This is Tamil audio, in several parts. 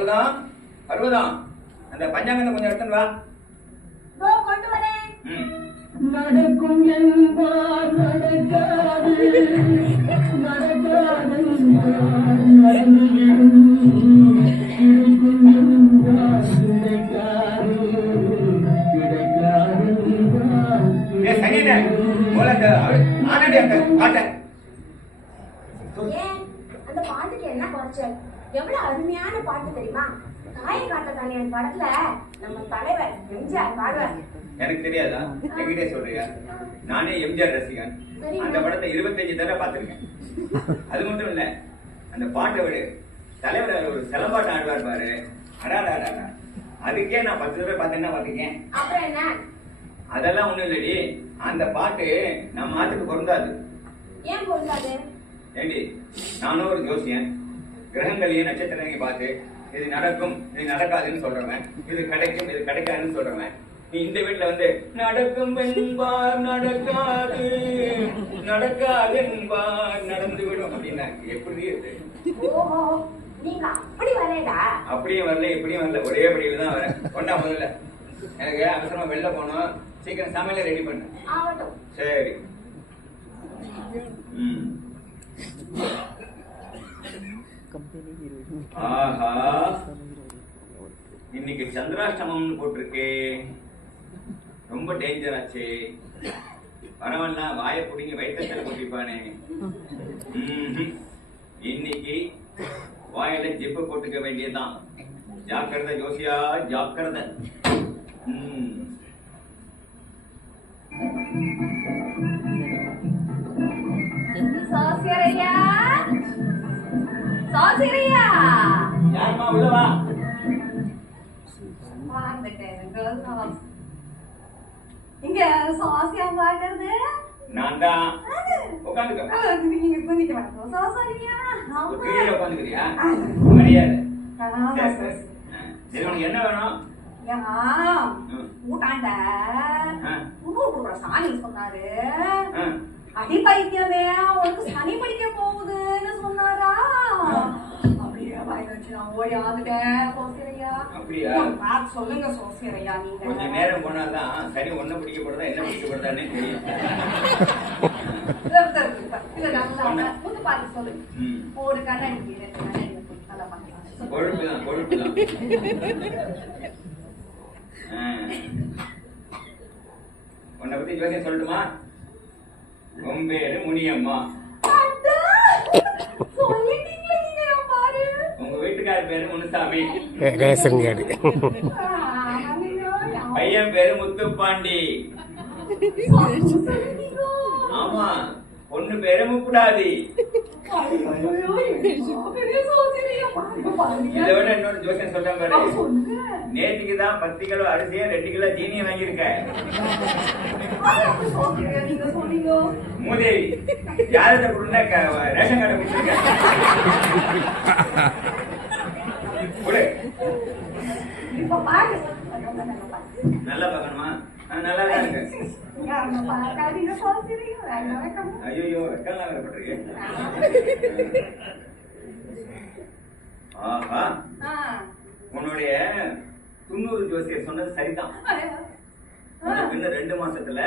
பர்வதம் பர்வதம் அந்த பஞ்சாங்கத்தை கொஞ்சம் எடுத்துன்னு வா. கொண்டு வரேன். நடக்கும் என்பார் நடக்காது, நடக்காது நடந்துவிடும், இருக்கும் என்பார் கிடைக்காது, கிடைக்காது அந்த பாட்டுக்கு என்ன குறைச்சல்? எவ்வளவு அருமையான பாட்டு தெரியுமா? காய காட்ட தானியன் படத்துல நம்ம தலைவர் எம்ஜிஆர் பாடுவார். எனக்கு தெரியாதா? என்கிட்டே சொல்றியா? நானே எம்ஜிஆர் ரசிகன். அந்த படத்தை 25 தடவை பார்த்திருக்கேன். அது மட்டும் இல்ல, அந்த பாட்டை விட தலைவர் ஒரு சிலம்பாட்டம் ஆடுவார் பாரு, அடாடா, அதுக்கே நான் 10 தடவை பார்த்தேன்னா பார்த்திருக்கேன். அப்புறம் என்ன? அதெல்லாம் ஒண்ணும் இல்லடி, அந்த பாட்டு நம்ம ஆத்துக்கு பொருந்தாது. ஏன் பொருந்தாது? ஏண்டி, நானும் ஒரு ஜோசியன், கிரகங்களையும் நட்சத்திரங்களையும் பார்த்து இது நடக்கும் இது நடக்காதுன்னு சொல்றவன், இது கிடைக்கும் இது கிடைக்காதுன்னு சொல்றவன், நீ இந்த வீட்டுல வந்து நடக்கும் என்பார் நடக்காது, நடக்காது என்பார் நடந்து விடும் அப்படின்னா எப்படி இருக்கு? ஓஹோ, நீங்க அப்படி வரேடா? அப்படியே வரல, எப்படியும் வரல, ஒரே படியில தான் வரேன். கொண்டா முதல்ல, எனக்கு அவசரமா வெளில போனோம், சீக்கிரம் சமையல ரெடி பண்ணு. ஆகட்டும். சரி. ஆஹா, இன்னைக்கு சந்திராஷ்டமம்னு போட்டிருக்கே, ரொம்ப டேஞ்சர் ஆச்சு. பரவாயில்ல, வாயை புடிங்கி வயிற்றுல கொட்டிப்பானே. இன்னைக்கு வாயில ஜிப்பு போட்டுக்க வேண்டியதுதான். ஜாக்கிரதை ஜோசியா, ஜாக்கிரதை. சோசியரையா, சோசியரையா, யாருமா உள்ளவா? இங்க சோசியா பாக்குறது நான் தான். உட்காந்துக்க. நீங்க குதிக்கலாம். சோசியா உட்காந்துக்கிறியா? மரியாதை. உனக்கு என்ன வேணும்? ஊட்டாண்ட சாணி சொன்னாரு. அடி பைத்தியமே, உனக்கு சனி படிக்க போகுதுன்னு சொன்னாரா? அப்படியே வாய் வச்சு நான் ஓடி ஆதுட்டேன். சோசியரையா, அப்படியா? சொல்லுங்க சோசியரையா, நீங்க கொஞ்சம் நேரம் போனாதான் சனி ஒண்ணு பிடிக்கப்படுதா என்ன பிடிக்கப்படுதான்னு தெரியும். முத்து பார்த்து சொல்லுங்க. ஒரு கண்ணாடி நல்லா பாக்கலாம். கொழுப்புதான் கொழுப்புதான். உன்னை பத்தி ஜோசியம் சொல்லட்டுமா? உன் பேரு முனியம்மா. உங்க வீட்டுக்கார பேரு முனுசாமி. Ration card. பையன் பேரு முத்துப்பாண்டி. ஆமா, பொண்ணு பேரு முக்குடாதி. இதை விட இன்னொரு ஜோசியம் சொல்றேன் பாரு. நேற்றுக்குதான் 10 கிலோ அரிசியா 2 கிலோ ஜீனியை வாங்கியிருக்க. மூதேவி, யார்கிட்ட கொடுத்தா ரேஷன் கார்டை கொடுத்துருக்க? நல்லா பாக்கணுமா? நல்லா தான் இருக்கு. ஐயோ, வெக்கலாம் வரப்பட்டிருக்கு. ஆஹா, உன்னுடைய 90 ஜோசியர் சொன்னது சரிதான். இன்னும் 2 மாசத்துல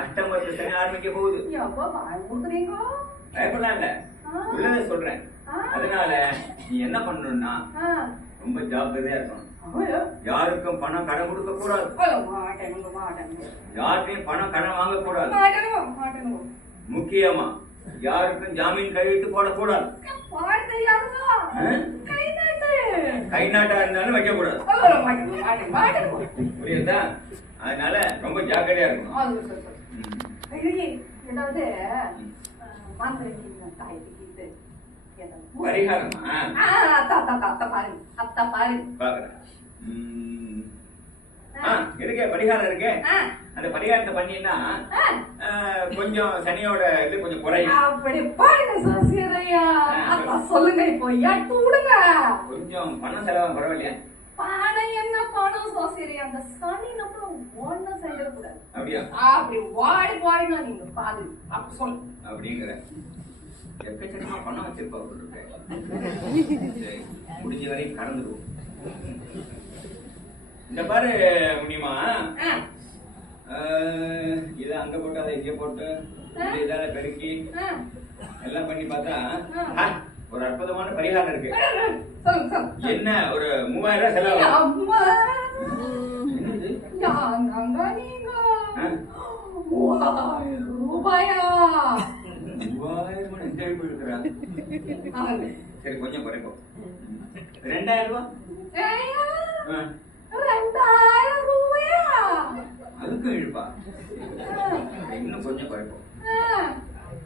அஷ்டமத்து சனி ஆரம்பிக்க போகுது. பயப்படலாம் இல்ல, உள்ளத சொல்றேன். அதனால நீ என்ன பண்ணணும்னா ரொம்ப ஜாக்கிரதையா இருக்கணும். யாருக்கும் பணம் கடன் கொடுக்க கூடாது. யாருக்கும் பணம் கடன் வாங்க கூடாது. முக்கியமா யாருக்கும் ஜாமீன் கையெழுத்து போடக்கூடாது. கை நாட்டா இருந்தாலும் வைக்க கூடாது. புரியுதா? அதனால ரொம்ப ஜாக்கிரதையா இருக்கணும். பரிகாரமா இருக்கே, பரிகாரம் இருக்கே. அந்த பரிகாரத்தை பண்ணீங்கன்னா கொஞ்சம் சனியோட இது கொஞ்சம் குறையும். அப்படி பாருங்க சோசியரையா, சொல்லுங்க. இப்போ எடுத்து விடுங்க. கொஞ்சம் பணம் செலவு பரவாயில்லையா? பணம் என்ன பணம் சோசியரையா, அந்த சனி நம்ம ஒன்னும் செஞ்சிடக்கூடாது. அப்படியா? அப்படி வாடி வாடினா நீங்க பாது அப்படி சொல்லு அப்படிங்கிற எக்கச்சக்கமா பணம் வச்சிருப்பா. முடிஞ்ச வரையும் கறந்துடுவோம். இந்த பாரு முடியுமா, ஆ, இதை அங்க போட்டு அதை இங்க போட்டு இதால பெருக்கி எல்லாம் பண்ணி பார்த்தா ஒரு அற்புதமான பரிகாரம் இருக்கு. சொல்லு சொல்லு. என்ன ஒரு 3000 ரூபாய் செலவு. அம்மா என்னது? நாங்க நீங்க 3000 ரூபாயா? 3000 எந்த வீட்டு இருக்கிறா? ஆமா. சரி கொஞ்சம் குறைப்போம். 2000 ரூபாய். ஏய்யா, ஆ, 2000 ரூபாயா? அதுக்கு இழுப்பா. இன்னும் கொஞ்சம் குறைப்போம். ஆ.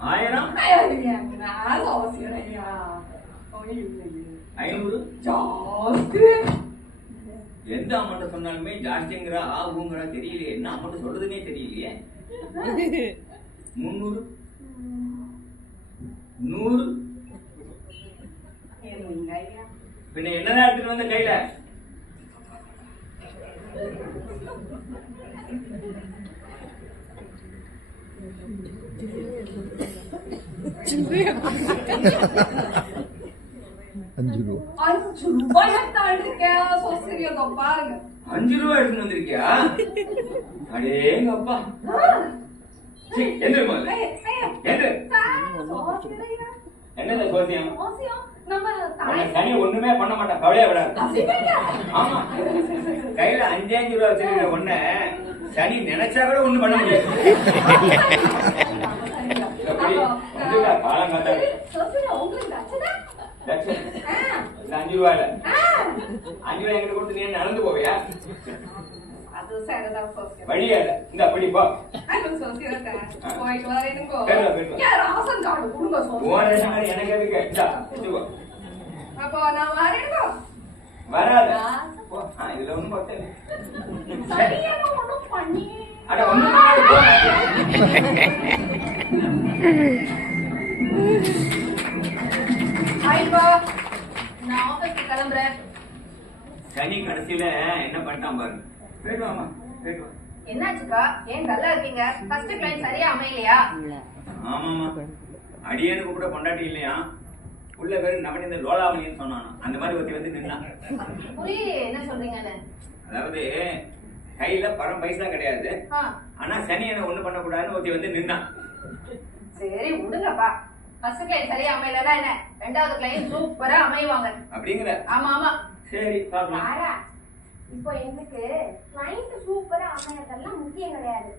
1000, ஐயா, நான் யோசிக்கிறேன்யா. 500. ஜாஸ்தி. எந்த அமௌண்ட் சொன்னாலுமே ஜாஸ்திங்கிறா ஆகுங்கிறா தெரியலையே. என்ன அமௌண்ட் சொல்றதுன்னே தெரியலையே. 300, 100. ஏனுங்க ஐயா? பின்ன என்னதான் எடுத்துட்டு வந்த கையில? அஞ்சு ரூபா 5 ரூபாயத்தான் இருக்கேன். சோசியதோ பாருங்க. 5 ரூபாய் எடுத்துட்டு வந்திருக்கியா? அடேங்கப்பா. சீ, எந்திரு முதல்ல. எந்திரு. சோசியதையா? என்னது சோசியம்? சோசியம் நம்ம உன்னை சனி ஒண்ணுமே பண்ண மாட்டான், கவலையே விடாது. ஆமா, கையில 5 ரூபாய் வச்சிருக்கிற ஒண்ணு சனி நினைச்சா கூட ஒண்ணும் பண்ண முடியாது. காலம் காத்தாரு சோசியம் உங்களுக்கு தச்சதா? இந்த 5 ரூபாயில 5 ரூபாய் எங்கிட்ட கொடுத்து நீ நடந்து போவியா? அது சரிதான் சோசியம். வழியா இல்ல. இந்த படி போ. அது சோசியத்தை போயிட்டு வரேனுங்கோ. போயிட்டு வா, போயிட்டு வா. யார் ரேஷன் கார்டு கொடுங்க சோசியம். உன் ரேஷன் கார்டு எனக்கு எதுக்கு? இந்தா, வச்சுக்கோ. அப்போ நான் வரேனுங்கோ. வராத. போ. இதுல ஒண்ணும் பத்தல. சரியான ஒண்ணும் பண்ணி. அட ஒண்ணும் பண்ணாத, போ. ஐப்பா, நான் ஆபீஸ்க்கு கிளம்புறேன். சனி கடைசியில என்ன பண்ணிட்டான் பாரு. போயிட்டு வாமா, போயிட்டு வா. என்னாச்சுக்கா? ஏன் நல்லா இருக்கீங்க? ஃபர்ஸ்ட் கிளைண்ட் சரியா அமையலையா? ஆமாமா, அடியனுக்கு கூட பொண்டாட்டி இல்லையா? உள்ள பேரு நவனி லோலாவணின்னு சொன்னானோ அந்த மாதிரி ஒருத்தி வந்து நின்னான். புரியல என்ன சொல்றீங்கன்னு. அதாவது கையில பரம் பைசா கிடையாது, ஆனா சனி என்ன ஒண்ணு பண்ணக்கூடாதுன்னு ஒருத்தி வந்து நின்னான். சரி விடுங்கப்பா. ஃபர்ஸ்ட் கிளைண்ட் சரியா அமையலன்னா என்ன, ரெண்டாவது கிளைண்ட் சூப்பரா அமைவாங்க அப்படிங்கிற. ஆமா ஆமா. சரி பாக்கலாம். இப்போ எனக்கு கிளைண்ட் சூப்பரா அமையறதெல்லாம் முக்கியம் கிடையாது.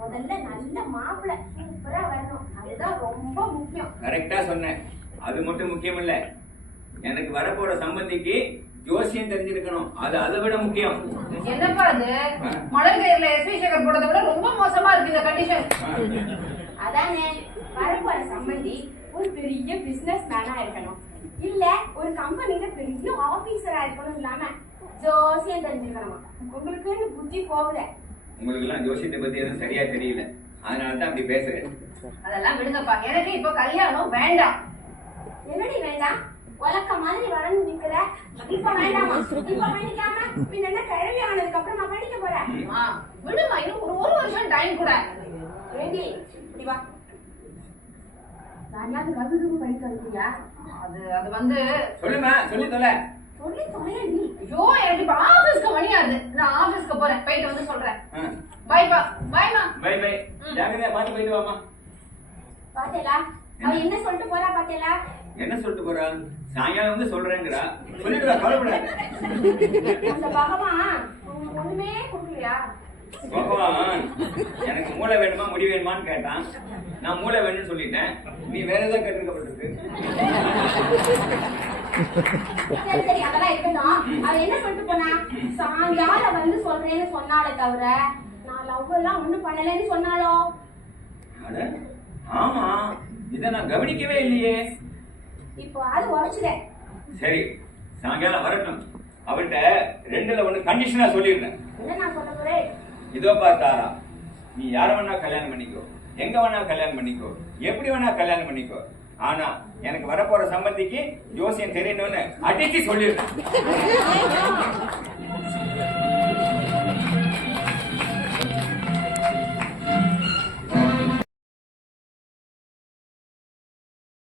முதல்ல நல்ல மாப்பிள்ளை சூப்பரா வரணும், அதுதான் ரொம்ப முக்கியம். கரெக்டா சொன்னேன். அது மட்டும் முக்கியம் இல்ல, எனக்கு வரப்போற சம்பந்திக்கு ஜோசியம் தெரிஞ்சிருக்கணும், அது அதை விட முக்கியம். என்னப்பா அது மலர் கயிறுல எஸ்வி சேகர் போட்டதை விட ரொம்ப மோசமா இருக்கு இந்த கண்டிஷன். அதானே, வரப்போற சம்பந்தி ஒரு பெரிய பிசினஸ் மேனா இருக்கணும், இல்ல ஒரு கம்பெனில பெரிய ஆபீசரா இருக்கணும், இல்லாம ஜோசியம் தெரிஞ்சுக்கணுமா. உங்களுக்கு புத்தி போகுத. உங்களுக்கு எல்லாம் ஜோசியத்தை பத்தி எதுவும் சரியா தெரியல, அதனாலதான் அப்படி பேசுறேன். அதெல்லாம் விடுங்கப்பா, எனக்கு இப்ப கல்யாணம் வேண்டாம். என்னடி வேண்டாம்? உலக்க மாதிரி வளர்ந்து நிக்கிற, இப்ப வேண்டாமா? இப்ப பண்ணிக்காம பின்ன என்ன கிழவி ஆனதுக்கு அப்புறம் நான் பண்ணிக்க போறேன். விடுமா, இன்னும் ஒரு வருஷம் டைம் கூட. வேண்டி இப்படி வா. நான் கருதுக்கு படிக்க அனுப்பியா? அது வந்து சொல்லுமா, சொல்லி தொலை. சொல்லி தொலைடி. ஐயோ, எனக்கு இப்ப ஆபீஸ்க்கு மணி ஆகுது, நான் ஆபீஸ்க்கு போறேன், போயிட்டு வந்து சொல்றேன். பைப்பா, பைமா. பை பை, ஜாக்கிரதையா பார்த்து போயிட்டு வாமா. பாத்தேலா அவ என்ன சொல்லிட்டு போறா? பாத்தேலா என்ன சொல்லிட்டு போறா? சாயங்காலம் வந்து சொல்றேங்கிறா. சொல்லிட்டு வா, கவலைப்படாத. அந்த பகவான் உங்களுக்கு ஒண்ணுமே கொடுக்கலையா? பகவான் எனக்கு மூளை வேணுமா முடி வேணுமான்னு கேட்டான், நான் மூளை வேணும்னு சொல்லிட்டேன். நீ வேற ஏதாவது கேட்டிருக்கப்பட்டிருக்கு. சரி சரி, அதெல்லாம் இருக்கட்டும். அவ என்ன சொல்லிட்டு போனா? சாயங்காலம் வந்து சொல்றேன்னு சொன்னாலே தவிர நான் லவ் எல்லாம் ஒண்ணும் பண்ணலன்னு சொன்னாலோ? அட ஆமா, இதை நான் கவனிக்கவே இல்லையே. இப்போ அது உரைச்சுதேன். சரி, சாயங்காலம் வரட்டும். அவள்கிட்ட 2ல 1 கண்டிஷனா சொல்லிருந்தேன். என்ன நான் சொல்ல போறேன்? இதோ பார்த்தாரா, நீ யார வேணா கல்யாணம் பண்ணிக்கோ, எங்க வேணா கல்யாணம் பண்ணிக்கோ, எப்படி வேணா கல்யாணம் பண்ணிக்கோ, ஆனா எனக்கு வரப்போற சம்பந்திக்கு ஜோசியம் தெரியணும்னு அடிச்சு சொல்லிருந்தேன்.